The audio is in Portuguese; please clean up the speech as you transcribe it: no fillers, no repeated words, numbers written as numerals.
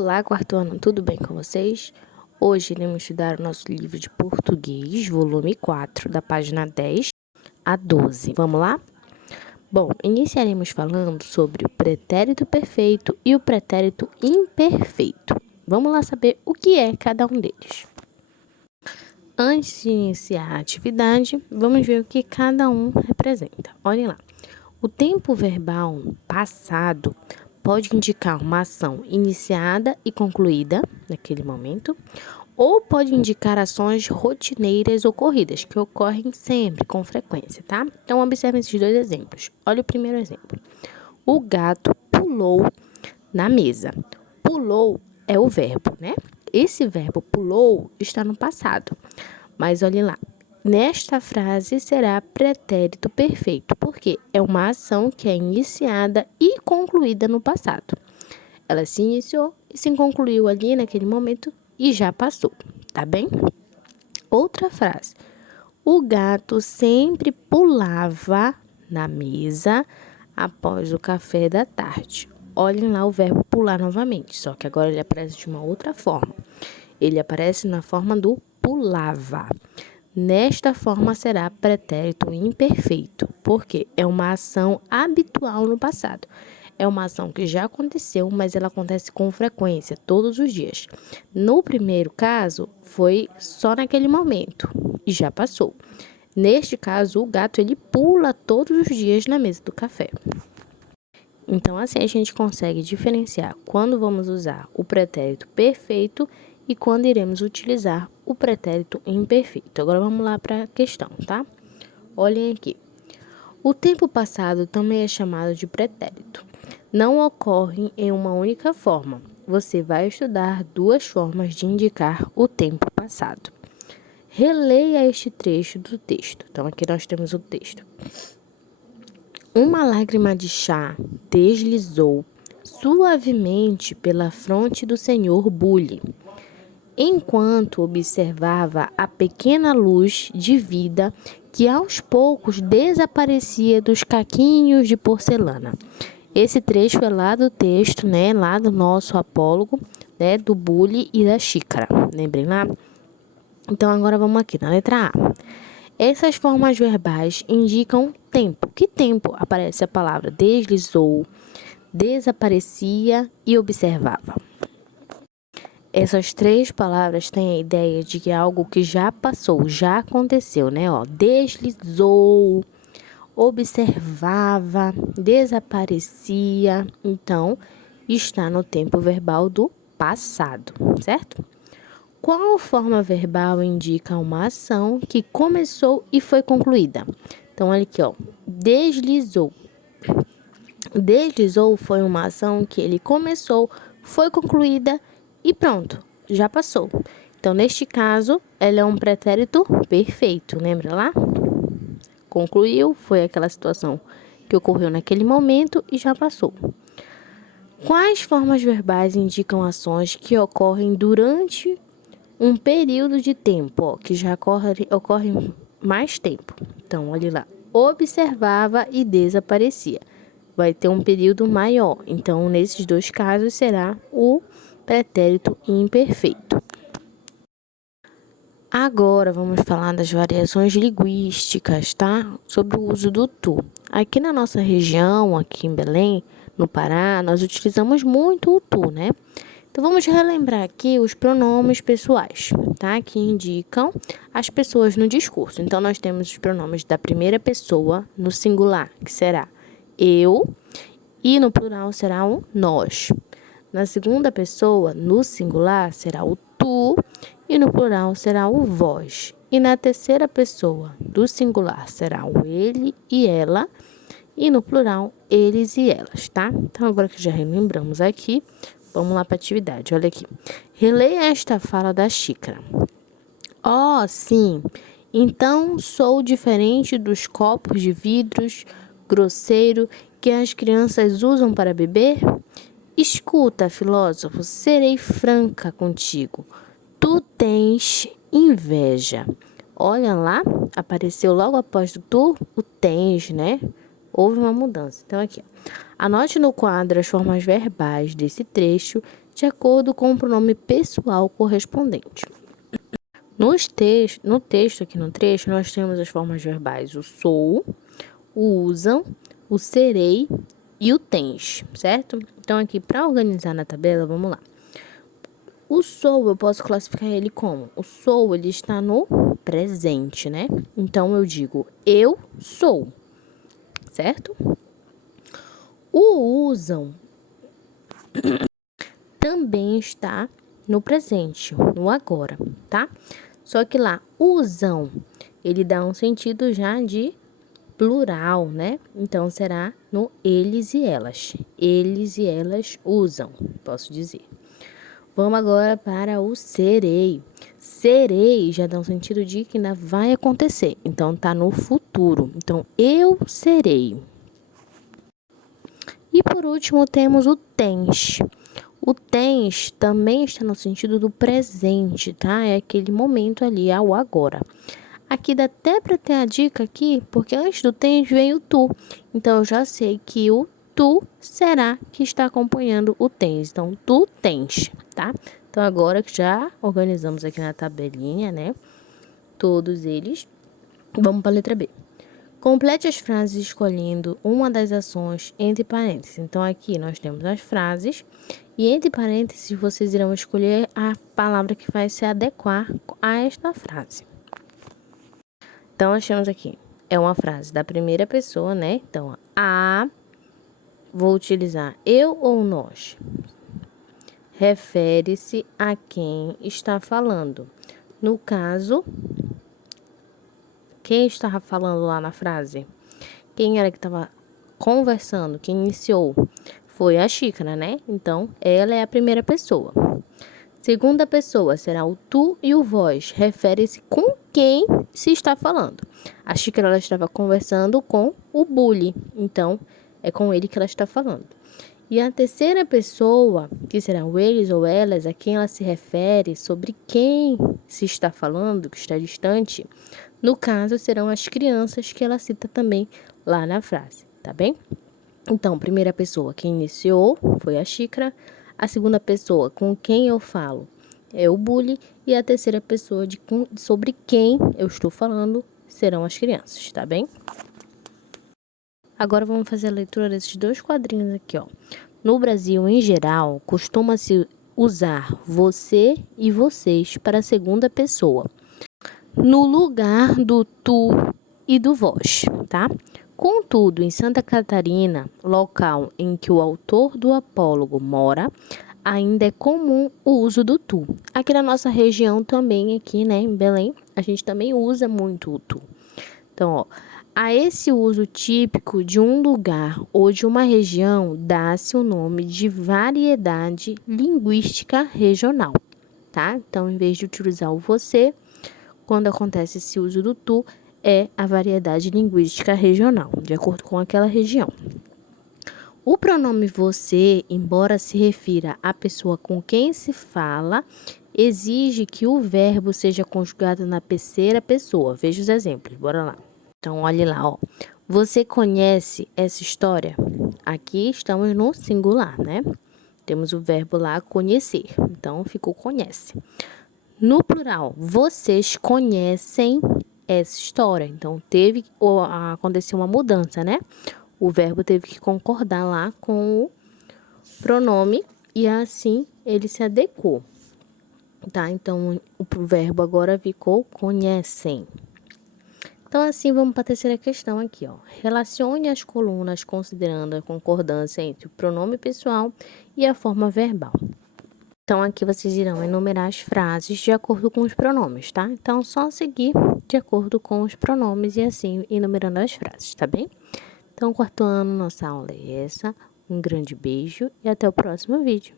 Olá, quarto ano, tudo bem com vocês? Hoje iremos estudar o nosso livro de português, volume 4, da página 10 a 12. Vamos lá? Bom, iniciaremos falando sobre o pretérito perfeito e o pretérito imperfeito. Vamos lá saber o que é cada um deles. Antes de iniciar a atividade, vamos ver o que cada um representa. Olhem lá. O tempo verbal passado pode indicar uma ação iniciada e concluída naquele momento, ou pode indicar ações rotineiras ocorridas, que ocorrem sempre, com frequência, tá? Então, observe esses dois exemplos. Olha o primeiro exemplo. O gato pulou na mesa. Pulou é o verbo, né? Esse verbo pulou está no passado. Mas olhe lá. Nesta frase será pretérito perfeito, porque é uma ação que é iniciada e concluída no passado. Ela se iniciou e se concluiu ali naquele momento e já passou, tá bem? Outra frase. O gato sempre pulava na mesa após o café da tarde. Olhem lá o verbo pular novamente, só que agora ele aparece de uma outra forma. Ele aparece na forma do pulava. Nesta forma será pretérito imperfeito, porque é uma ação habitual no passado. É uma ação que já aconteceu, mas ela acontece com frequência, todos os dias. No primeiro caso, foi só naquele momento e já passou. Neste caso, o gato ele pula todos os dias na mesa do café. Então, assim a gente consegue diferenciar quando vamos usar o pretérito perfeito e quando iremos utilizar o pretérito imperfeito. Agora vamos lá para a questão, tá? Olhem aqui. O tempo passado também é chamado de pretérito. Não ocorre em uma única forma. Você vai estudar duas formas de indicar o tempo passado. Releia este trecho do texto. Então, aqui nós temos o texto. Uma lágrima de chá deslizou suavemente pela fronte do senhor Bully, enquanto observava a pequena luz de vida que aos poucos desaparecia dos caquinhos de porcelana. Esse trecho é lá do texto, né, lá do nosso apólogo, né, do Bully e da xícara. Lembrem lá? Então, agora vamos aqui na letra A. Essas formas verbais indicam tempo. Que tempo aparece a palavra deslizou, desaparecia e observava? Essas três palavras têm a ideia de que é algo que já passou, já aconteceu, né? Ó, deslizou, observava, desaparecia. Então, está no tempo verbal do passado, certo? Qual forma verbal indica uma ação que começou e foi concluída? Então, olha aqui, ó. Deslizou. Deslizou foi uma ação que ele começou, foi concluída e pronto, já passou. Então, neste caso, ela é um pretérito perfeito, lembra lá? Concluiu, foi aquela situação que ocorreu naquele momento e já passou. Quais formas verbais indicam ações que ocorrem durante um período de tempo, ó, que já ocorre mais tempo? Então, olha lá. Observava e desaparecia. Vai ter um período maior. Então, nesses dois casos, será o pretérito imperfeito. Agora, vamos falar das variações linguísticas, tá? Sobre o uso do tu. Aqui na nossa região, aqui em Belém, no Pará, nós utilizamos muito o tu, né? Então, vamos relembrar aqui os pronomes pessoais, tá? Que indicam as pessoas no discurso. Então, nós temos os pronomes da primeira pessoa no singular, que será eu, e no plural será o nós. Na segunda pessoa, no singular, será o tu, e no plural será o vós. E na terceira pessoa, do singular, será o ele e ela, e no plural, eles e elas, tá? Então, agora que já relembramos aqui, vamos lá para a atividade. Olha aqui. Releia esta fala da xícara. Oh, sim. Então sou diferente dos copos de vidros grosseiro que as crianças usam para beber? Escuta, filósofo, serei franca contigo. Tu tens inveja. Olha lá, apareceu logo após o tu, o tens, né? Houve uma mudança. Então, aqui, ó. Anote no quadro as formas verbais desse trecho de acordo com o pronome pessoal correspondente. No texto, aqui no trecho, nós temos as formas verbais o sou, o usam, o serei e o tens, certo? Então, aqui, para organizar na tabela, vamos lá. O sou, eu posso classificar ele como? O sou, ele está no presente, né? Então, eu digo eu sou, certo? O usam também está no presente, no agora, tá? Só que lá, usam, ele dá um sentido já de plural, né? Então, será no eles e elas. Eles e elas usam, posso dizer. Vamos agora para o serei. Serei já dá um sentido de que ainda vai acontecer. Então, tá no futuro. Então, eu serei. E por último, temos o tens. O tens também está no sentido do presente, tá? É aquele momento ali, ao agora. Aqui dá até para ter a dica aqui, porque antes do tens vem o tu. Então, eu já sei que o tu será que está acompanhando o tens. Então, tu tens, tá? Então, agora que já organizamos aqui na tabelinha, né? Todos eles. Vamos para a letra B. Complete as frases escolhendo uma das ações entre parênteses. Então, aqui nós temos as frases e entre parênteses vocês irão escolher a palavra que vai se adequar a esta frase. Então, nós temos aqui, é uma frase da primeira pessoa, né? Então, vou utilizar eu ou nós. Refere-se a quem está falando. No caso, quem estava falando lá na frase? Quem era que estava conversando? Quem iniciou? Foi a xícara, né? Então, ela é a primeira pessoa. Segunda pessoa será o tu e o vós. Refere-se com quem se está falando. A xícara ela estava conversando com o bully. Então, é com ele que ela está falando. E a terceira pessoa, que será o eles ou elas, a quem ela se refere, sobre quem se está falando, que está distante, no caso, serão as crianças que ela cita também lá na frase, tá bem? Então, primeira pessoa, quem iniciou foi a xícara. A segunda pessoa, com quem eu falo, é o bully. E a terceira pessoa, sobre quem eu estou falando, serão as crianças, tá bem? Agora vamos fazer a leitura desses dois quadrinhos aqui, ó. No Brasil, em geral, costuma-se usar você e vocês para a segunda pessoa, no lugar do tu e do vós, tá? Contudo, em Santa Catarina, local em que o autor do apólogo mora, ainda é comum o uso do tu. Aqui na nossa região também, aqui, né, em Belém, a gente também usa muito o tu. Então, ó, a esse uso típico de um lugar ou de uma região dá-se o nome de variedade linguística regional, tá? Então, em vez de utilizar o você, quando acontece esse uso do tu, é a variedade linguística regional, de acordo com aquela região. O pronome você, embora se refira à pessoa com quem se fala, exige que o verbo seja conjugado na terceira pessoa. Veja os exemplos, bora lá. Então, olhe lá, ó. Você conhece essa história? Aqui estamos no singular, né? Temos o verbo lá conhecer. Então, ficou conhece. No plural, vocês conhecem essa história. Então, aconteceu uma mudança, né? O verbo teve que concordar lá com o pronome e assim ele se adequou, tá? Então, o verbo agora ficou conhecem. Então, assim, vamos para a terceira questão aqui, ó. Relacione as colunas considerando a concordância entre o pronome pessoal e a forma verbal. Então, aqui vocês irão enumerar as frases de acordo com os pronomes, tá? Então, só seguir de acordo com os pronomes e assim enumerando as frases, tá bem? Então, quarto ano, nossa aula é essa. Um grande beijo e até o próximo vídeo.